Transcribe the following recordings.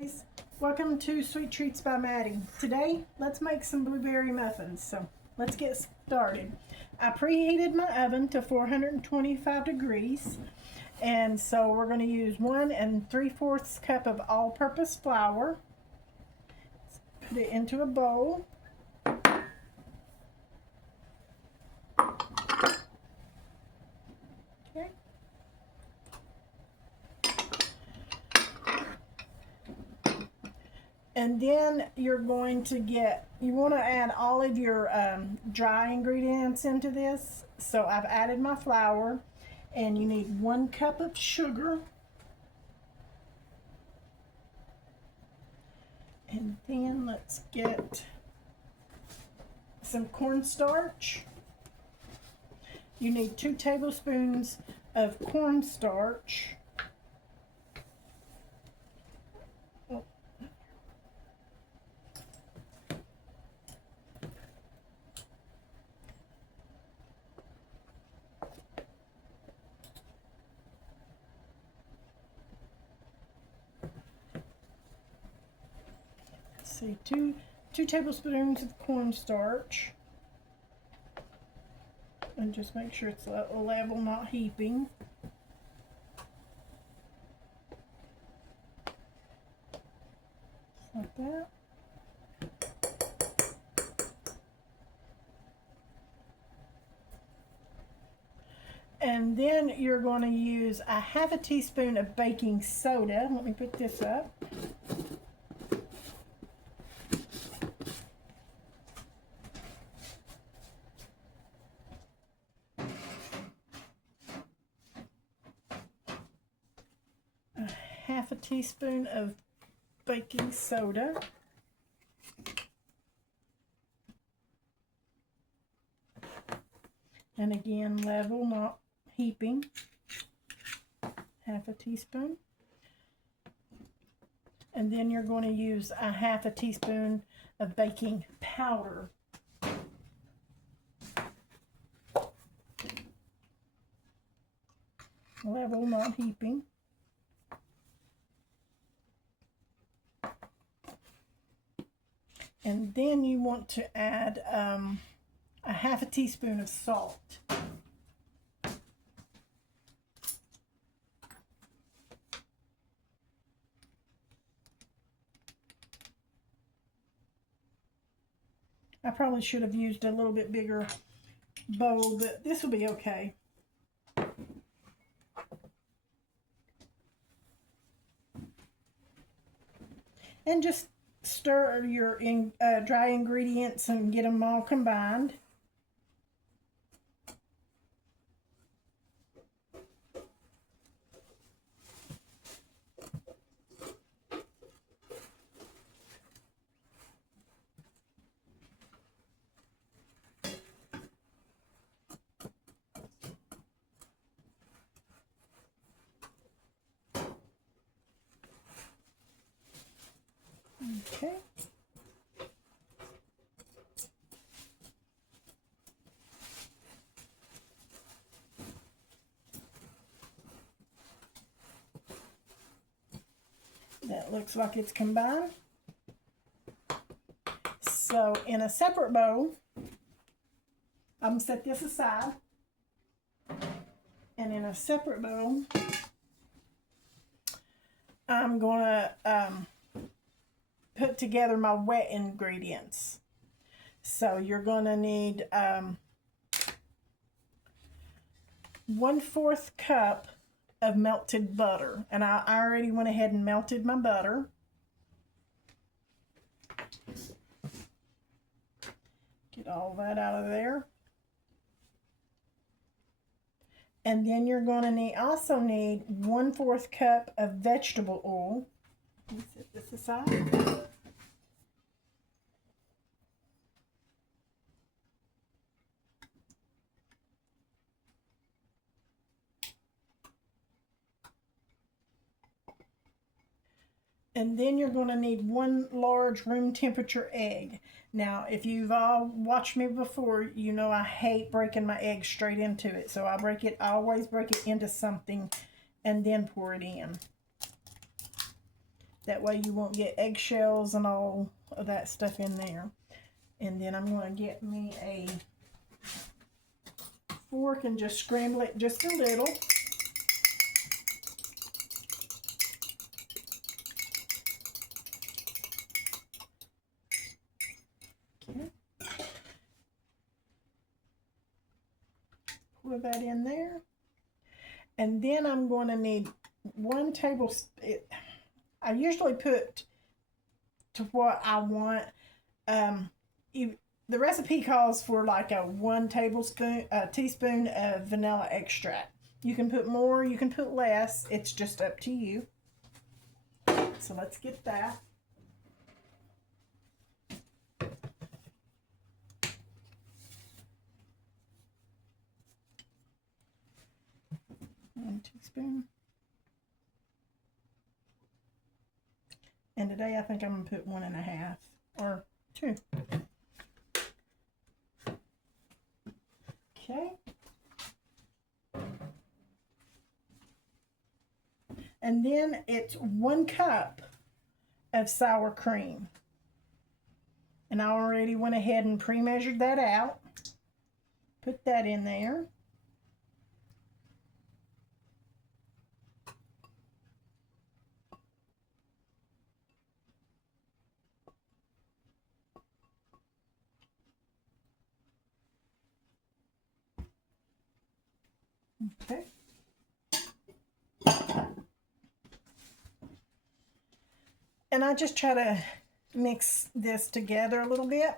Guys, welcome to Sweet Treats by Maddie. Today, let's make some blueberry muffins. So let's get started. I preheated my oven to 425 degrees, and so we're going to use 1 3/4 cup of all-purpose flour. Put it into a bowl. Okay. And then you're going to you want to add all of your dry ingredients into this. So I've added my flour, and you need 1 cup of sugar. And then let's get some cornstarch. You need 2 tablespoons of cornstarch. See, two tablespoons of cornstarch, and just make sure it's level, not heaping. Just like that. And then you're going to use a 1/2 teaspoon of baking soda. Let me put this up. A 1/2 teaspoon of baking soda. And again, level, not heaping. 1/2 teaspoon. And then you're going to use a 1/2 teaspoon of baking powder. Level, not heaping. And then you want to add a 1/2 teaspoon of salt. I probably should have used a little bit bigger bowl, but this will be okay. And just stir your dry ingredients and get them all combined. Okay. That looks like it's combined. So in a separate bowl, I'm going to set this aside. And in a separate bowl, I'm going to put together my wet ingredients. So you're going to need 1/4 cup of melted butter, and I already went ahead and melted my butter. Get all that out of there. And then you're going to also need 1/4 cup of vegetable oil. Let me set this aside. And then you're going to need 1 large room temperature egg. Now, if you've all watched me before, you know I hate breaking my egg straight into it. So I always break it into something and then pour it in. That way you won't get eggshells and all of that stuff in there. And then I'm going to get me a fork and just scramble it just a little. Okay. Pour that in there. And then I'm going to need 1 tablespoon. I usually put to what I want. The recipe calls for like a 1 teaspoon of vanilla extract. You can put more, you can put less. It's just up to you. So let's get that. One teaspoon. And today I think I'm going to put 1.5 or 2. Okay. And then it's 1 cup of sour cream. And I already went ahead and pre-measured that out. Put that in there. Okay. And I just try to mix this together a little bit.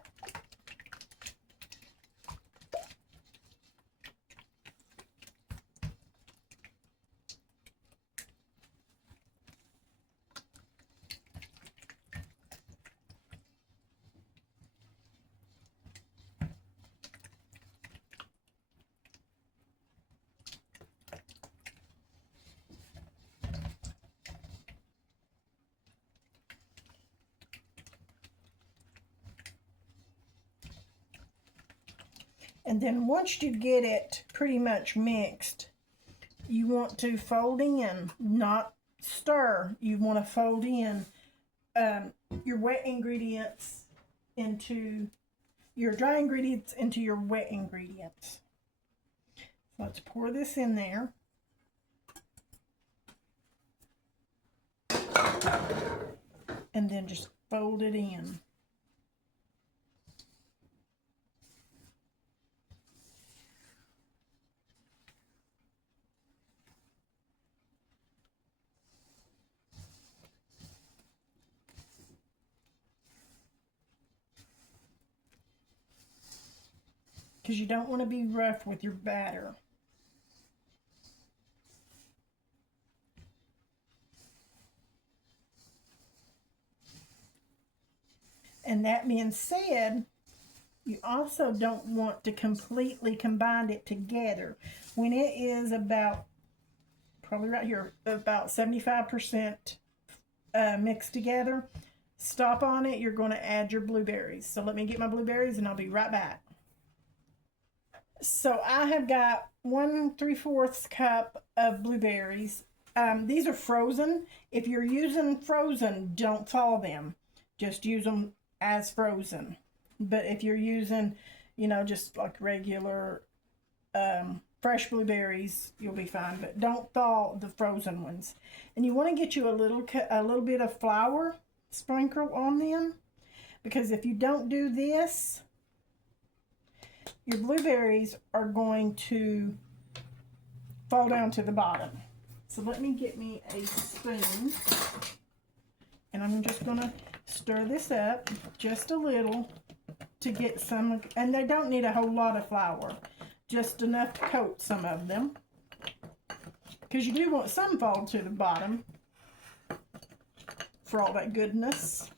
And then once you get it pretty much mixed, you want to fold in, not stir. You want to fold in your wet ingredients into your dry ingredients into your wet ingredients. So let's pour this in there. And then just fold it in. Because you don't want to be rough with your batter. And that being said, you also don't want to completely combine it together. When it is about, probably right here, about 75% mixed together, stop on it. You're going to add your blueberries. So let me get my blueberries and I'll be right back. So I have got 1 3/4 cup of blueberries. These are frozen. If you're using frozen, don't thaw them. Just use them as frozen. But if you're using, you know, just like regular fresh blueberries, you'll be fine. But don't thaw the frozen ones. And you want to get you a little bit of flour sprinkle on them, because if you don't do this, your blueberries are going to fall down to the bottom. So let me get me a spoon, and I'm just going to stir this up just a little to get some, and they don't need a whole lot of flour, just enough to coat some of them, because you do want some fall to the bottom for all that goodness.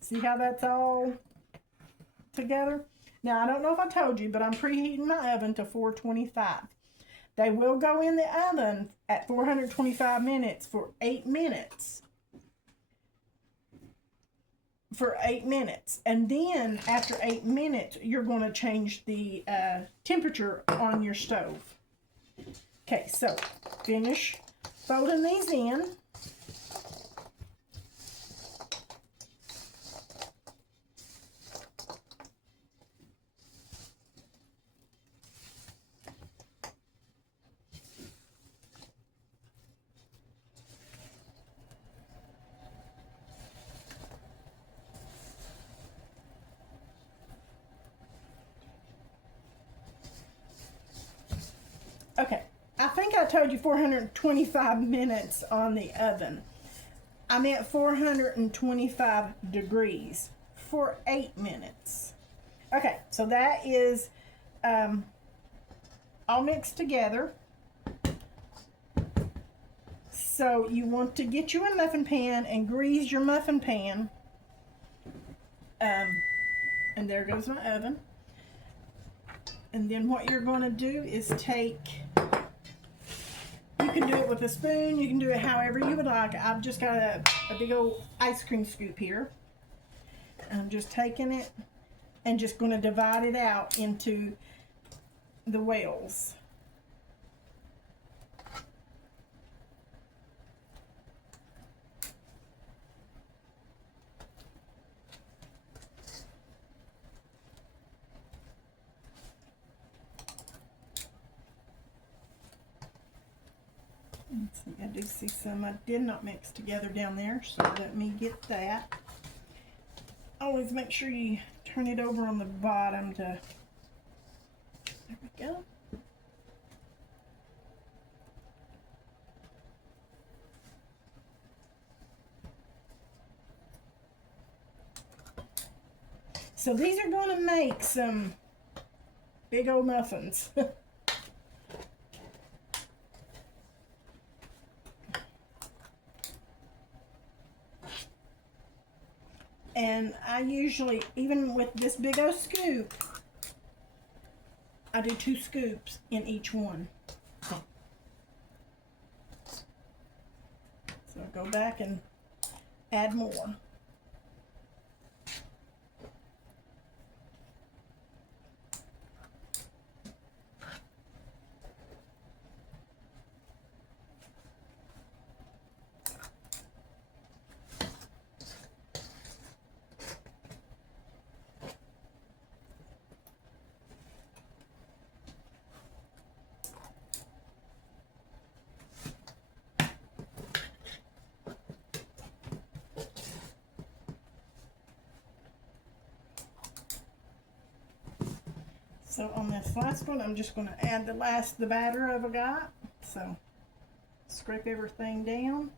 See how that's all together? Now, I don't know if I told you, but I'm preheating my oven to 425. They will go in the oven at 425 minutes for 8 minutes. For 8 minutes. And then, after 8 minutes, you're going to change the temperature on your stove. Okay, so finish folding these in. I told you 425 minutes on the oven. I meant 425 degrees for 8 minutes. Okay, so that is all mixed together. So you want to get you a muffin pan and grease your muffin pan. And there goes my oven. And then what you're going to do is take, you can do it with a spoon, you can do it however you would like. I've just got a big old ice cream scoop here. I'm just taking it and just going to divide it out into the wells. Let's see, I do see some I did not mix together down there, so let me get that. Always make sure you turn it over on the bottom to, there we go. So these are going to make some big old muffins. And I usually, even with this big old scoop, I do 2 scoops in each one. So I go back and add more. So on this last one, I'm just going to add the batter I've got. So scrape everything down.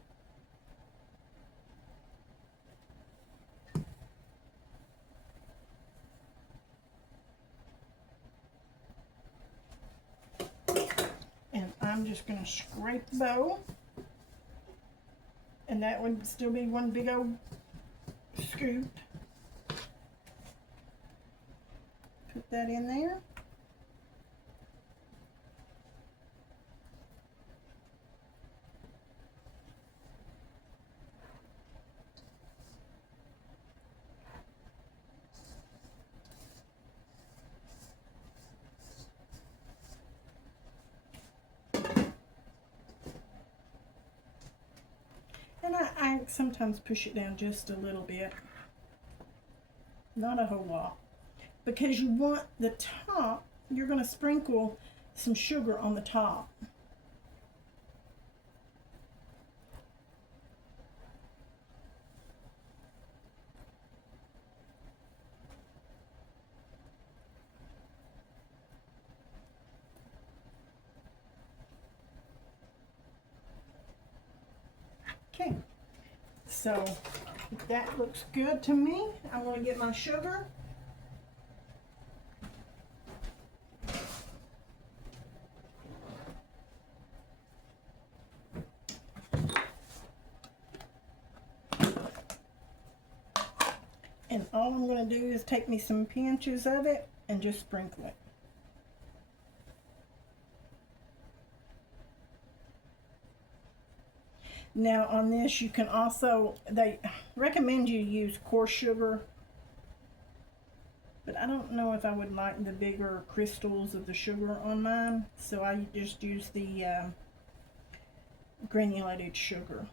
And I'm just going to scrape the bowl. And that would still be one big old scoop. Put that in there. And I sometimes push it down just a little bit, not a whole lot, because you want the top, you're going to sprinkle some sugar on the top. Okay, so that looks good to me. I'm going to get my sugar. And all I'm going to do is take me some pinches of it and just sprinkle it. Now on this you can also, they recommend you use coarse sugar, but I don't know if I would like the bigger crystals of the sugar on mine, so I just use the granulated sugar.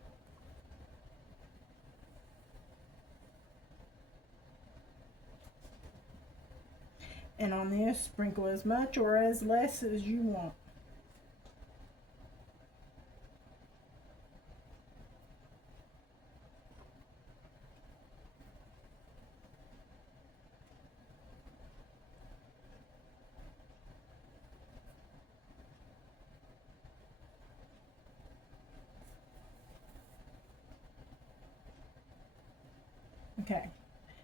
And on this, sprinkle as much or as less as you want. Okay,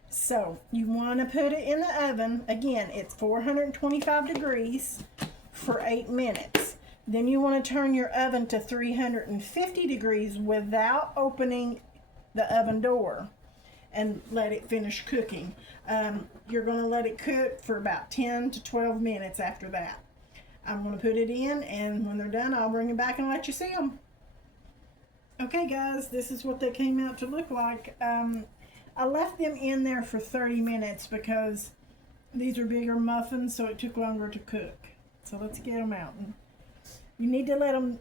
so you want to put it in the oven. Again, it's 425 degrees for 8 minutes. Then you want to turn your oven to 350 degrees without opening the oven door and let it finish cooking. You're going to let it cook for about 10 to 12 minutes after that. I'm going to put it in, and when they're done, I'll bring it back and let you see them. Okay guys, this is what they came out to look like. I left them in there for 30 minutes because these are bigger muffins, so it took longer to cook. So let's get them out. You need to let them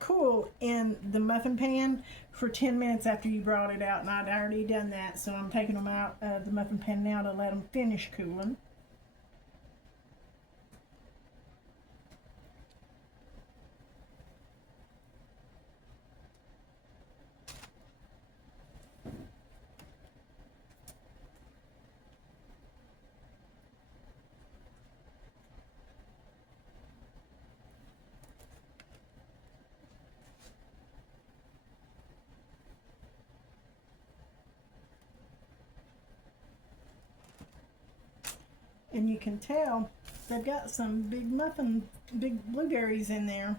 cool in the muffin pan for 10 minutes after you brought it out, and I'd already done that, so I'm taking them out of the muffin pan now to let them finish cooling. And you can tell they've got some big blueberries in there.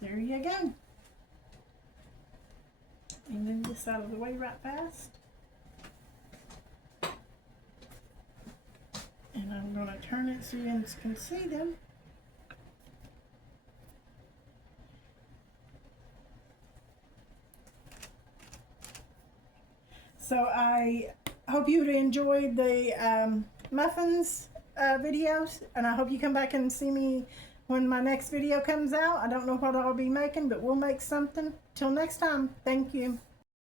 There you go. And move this out of the way right fast. And I'm going to turn it so you can see them. So I hope you enjoyed the muffins videos, and I hope you come back and see me when my next video comes out. I don't know what I'll be making, but we'll make something. Till next time, thank you.